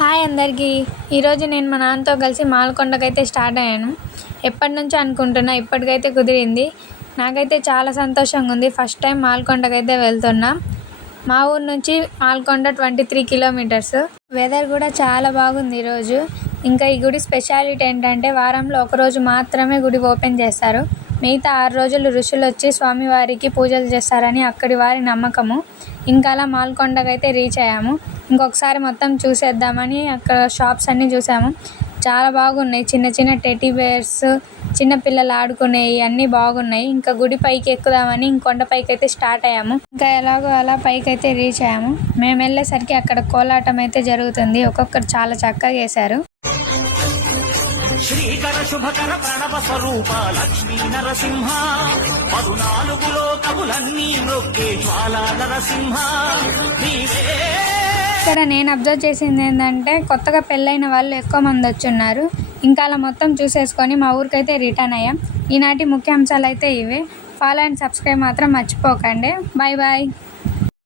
Hi అందరికీ. ఈరోజు నేను మా నాన్నతో కలిసి మాల్కొండకైతే స్టార్ట్ అయ్యాను. ఎప్పటి నుంచో అనుకుంటున్నా, ఇప్పటికైతే కుదిరింది. నాకైతే చాలా సంతోషంగా ఉంది. ఫస్ట్ టైం మాల్కొండకైతే వెళ్తున్నా. మా ఊరు నుంచి మాల్కొండ 23 కిలోమీటర్స్. వెదర్ కూడా చాలా బాగుంది ఈరోజు. ఇంకా ఈ గుడి స్పెషాలిటీ ఏంటంటే వారంలో ఒకరోజు మాత్రమే గుడి ఓపెన్ చేస్తారు. మిగతా 6 రోజులు ఋషులు వచ్చి స్వామివారికి పూజలు చేస్తారని అక్కడి వారి నమ్మకము. ఇంకా అలా మాల్కొండకైతే రీచ్ అయ్యాము. ఇంకొకసారి మొత్తం చూసేద్దామని అక్కడ షాప్స్ అన్నీ చూసాము. చాలా బాగున్నాయి. చిన్న చిన్న టెడ్డీ బేర్స్, చిన్నపిల్లలు ఆడుకునేవి అన్నీ బాగున్నాయి. ఇంకా గుడి పైకి ఎక్కుదామని కొండపైకి అయితే స్టార్ట్ అయ్యాము. ఇంకా ఎలాగో అలా పైకి అయితే రీచ్ అయ్యాము. మేము వెళ్ళేసరికి అక్కడ కోలాటం అయితే జరుగుతుంది. ఒక్కొక్కరు చాలా చక్కగా వేశారు. శ్రీకర శుభకర ప్రణవ స్వరూప లక్ష్మీ నరసింహ 14 లోకములన్నీ నొక్కే జ్వాలా నరసింహ. ఇక్కడ నేను అబ్జర్వ్ చేసింది ఏంటంటే కొత్తగా పెళ్ళైన వాళ్ళు ఎక్కువ మంది వచ్చున్నారు. ఇంకా అలా మొత్తం చూసేసుకొని మా ఊరికైతే రిటర్న్ అయ్యాం. ఈనాటి ముఖ్యాంశాలు అయితే ఇవే. ఫాలో అండ్ సబ్స్క్రైబ్ మాత్రం మర్చిపోకండి. Bye bye.